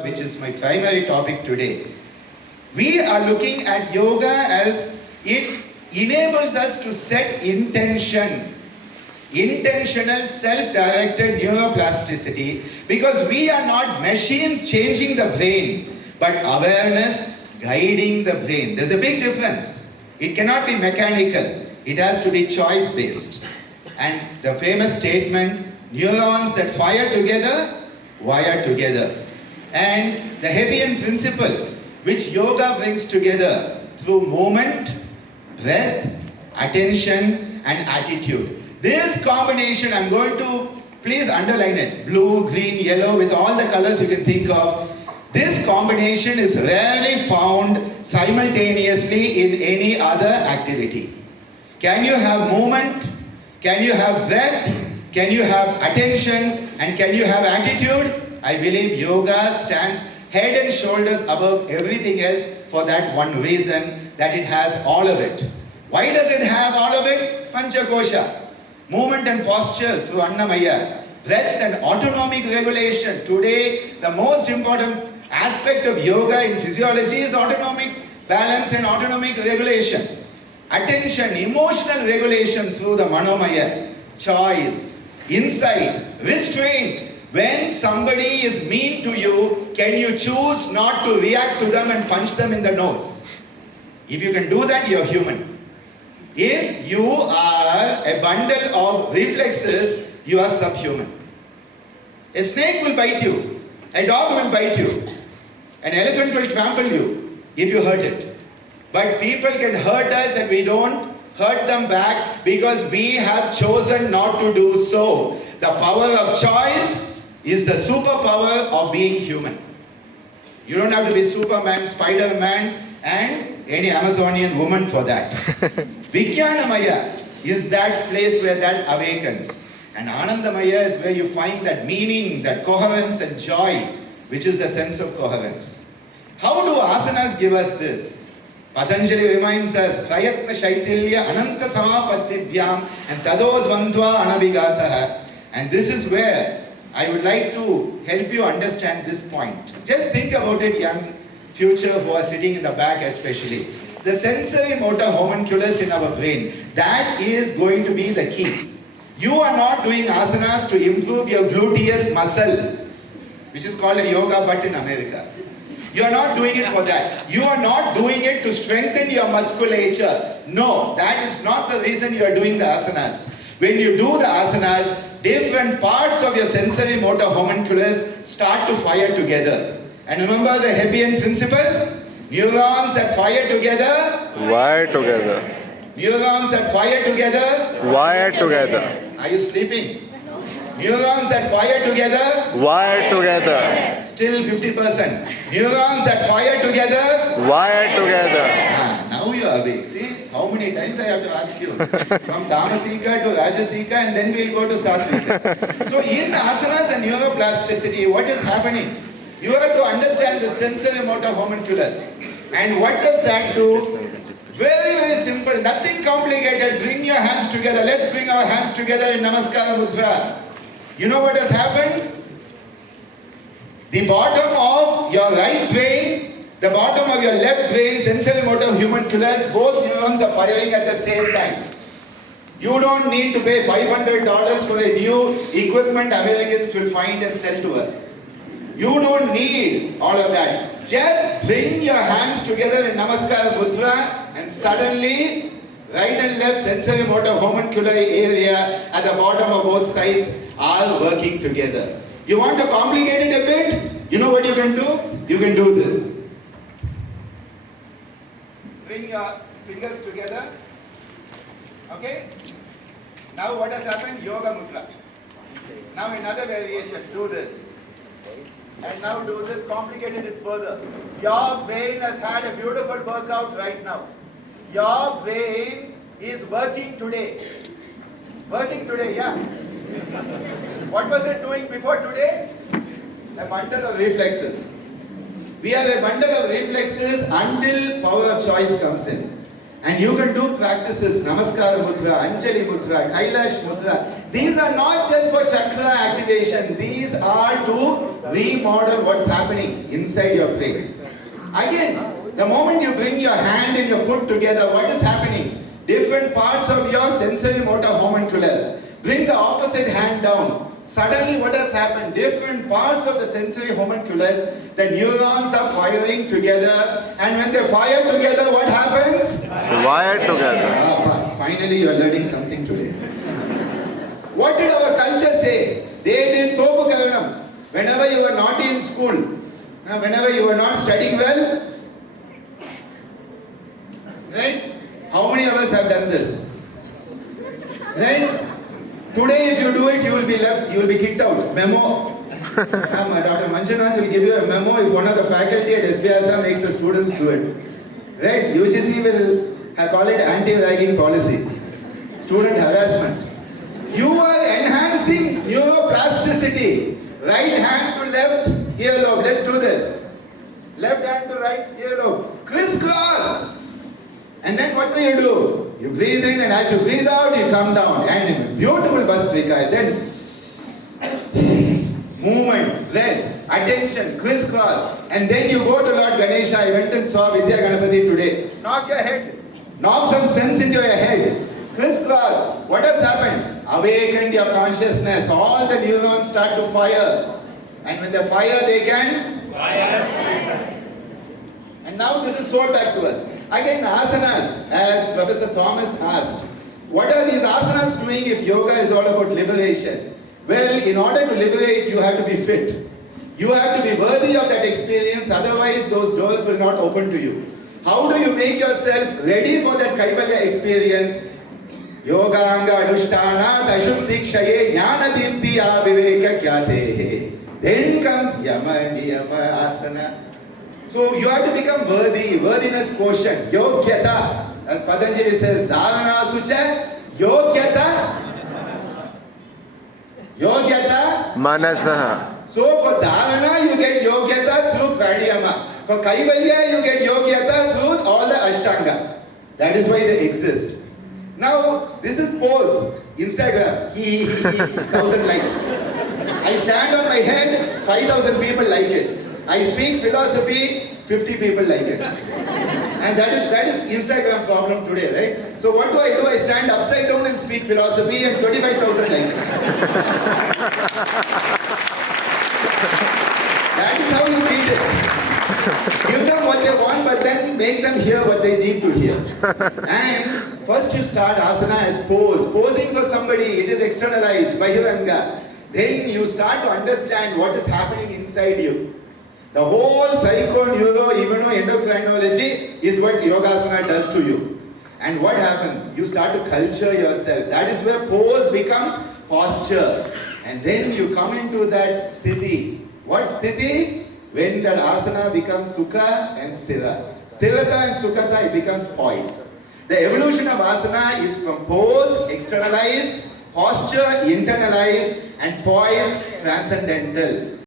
which is my primary topic today. We are looking at yoga as it enables us to set intention, intentional self-directed neuroplasticity, because we are not machines changing the brain, but awareness guiding the brain. There's a big difference. It cannot be mechanical. It has to be choice-based. And the famous statement, neurons that fire together, wire together. And the Hebbian principle, which yoga brings together through movement, breath, attention, and attitude. This combination, I'm going to, please underline it, blue, green, yellow, with all the colors you can think of. This combination is rarely found simultaneously in any other activity. Can you have movement? Can you have breath? Can you have attention? And can you have attitude? I believe yoga stands head and shoulders above everything else for that one reason, that it has all of it. Why does it have all of it? Pancha Kosha. Movement and posture through Annamaya. Breath and autonomic regulation. Today, the most important aspect of yoga in physiology is autonomic balance and autonomic regulation. Attention, emotional regulation through the Manomaya. Choice, insight, restraint. When somebody is mean to you, can you choose not to react to them and punch them in the nose? If you can do that, you're human. If you are a bundle of reflexes, you are subhuman. A snake will bite you. A dog will bite you. An elephant will trample you if you hurt it. But people can hurt us and we don't hurt them back because we have chosen not to do so. The power of choice is the superpower of being human. You don't have to be Superman, Spider-Man, and any Amazonian woman for that. Vijnanamaya is that place where that awakens. And Anandamaya is where you find that meaning, that coherence and joy, which is the sense of coherence. How do asanas give us this? Patanjali reminds us, Prayatna Shaitilya Ananta Samapatibhyam and Tado Dvandva Anavigataha. And this is where I would like to help you understand this point. Just think about it, young future who are sitting in the back especially. The sensory motor homunculus in our brain, that is going to be the key. You are not doing asanas to improve your gluteus muscle, which is called a yoga butt in America. You are not doing it for that. You are not doing it to strengthen your musculature. No, that is not the reason you are doing the asanas. When you do the asanas, different parts of your sensory motor homunculus start to fire together. And remember the Hebbian principle? Neurons that fire together, wire together. Neurons that fire together, Wire together. Are you sleeping? Neurons that fire together, Wire together. still 50%. Neurons that fire together, Wire together. now you are awake. See, how many times I have to ask you? From Tamasika to Rajasika and then we'll go to Satvika. So in asanas and neuroplasticity, what is happening? You have to understand the sensory motor homunculus. And what does that do? Very, very simple, nothing complicated. Bring your hands together. Let's bring our hands together in Namaskara Mudra. You know what has happened? The bottom of your right brain, the bottom of your left brain, sensory motor homunculus, both neurons are firing at the same time. You don't need to pay $500 for a new equipment Americans will find and sell to us. You don't need all of that. Just bring your hands together in Namaskara Mudra and suddenly right and left sensory motor homuncular area at the bottom of both sides are working together. You want to complicate it a bit? You know what you can do? You can do this. Bring your fingers together. Okay? Now what has happened? Yoga Mudra. Now another variation. Do this. And now do this, complicated it further. Your brain has had a beautiful workout right now. Your brain is working today. Working today, yeah. What was it doing before today? A bundle of reflexes. We have a bundle of reflexes until power of choice comes in. And you can do practices, Namaskara Mudra, Anjali Mudra, Kailash Mudra, These are not just for chakra activation. These are to remodel what's happening inside your brain. Again, the moment you bring your hand and your foot together, what is happening? Different parts of your sensory motor homunculus. Bring the opposite hand down. Suddenly what has happened? Different parts of the sensory homunculus, the neurons are firing together, and when they fire together, what happens? Wired together. Finally you are learning something today. What did our culture say? They did topu karanam. Whenever you were naughty in school, whenever you were not studying well, right? How many of us have done this? Right? Today if you do it, you will be left, you will be kicked out. Memo. Dr. Manjunath will give you a memo if one of the faculty at SVYASA makes the students do it. Right? UGC will call it anti-ragging policy. Student harassment. You are enhancing neuroplasticity. Right hand to left earlobe. Let's do this. Left hand to right earlobe. Crisscross. And then what do? You breathe in, and as you breathe out, you come down. And beautiful Bhastrika. Then movement, breath, attention, crisscross. And then you go to Lord Ganesha. I went and saw Vidya Ganapati today. Knock your head. Knock some sense into your head. Crisscross. What has happened? Awakened your consciousness. All the neurons start to fire. And when they fire, they can fire. And now this is sold back to us. Again, asanas, as Professor Thomas asked, what are these asanas doing if yoga is all about liberation? Well, in order to liberate, you have to be fit. You have to be worthy of that experience, otherwise those doors will not open to you. How do you make yourself ready for that Kaivalya experience? Yoga anga anushtana tashuddhikshaye jnana dipti aviveka gyate. Then comes yama niyama asana. So you have to become worthy, worthiness quotient, yogyata. As Patanjali says, dharana sucha, yogyata. Yogyata. Manasaha. So for dharana you get yogyata through pranayama. For kaivalya you get yogyata through all the ashtanga. That is why they exist. Now this is pose. Instagram, 1,000 likes. I stand on my head, 5,000 people like it. I speak philosophy, 50 people like it. And that is Instagram problem today, right? So what do? I stand upside down and speak philosophy and 25,000 like it. That is how you beat it. Give them what they want, but then make them hear what they need to hear. And first you start asana as pose. Posing for somebody, it is externalized, bahiranga. Then you start to understand what is happening inside you. The whole psycho, neuro, immuno-endocrinology is what Yogasana does to you. And what happens? You start to culture yourself. That is where pose becomes posture. And then you come into that sthiti. What sthiti? When that asana becomes sukha and sthira. Sthirata and sukhata, it becomes poise. The evolution of asana is from pose, externalized, posture, internalized, and poise, transcendental.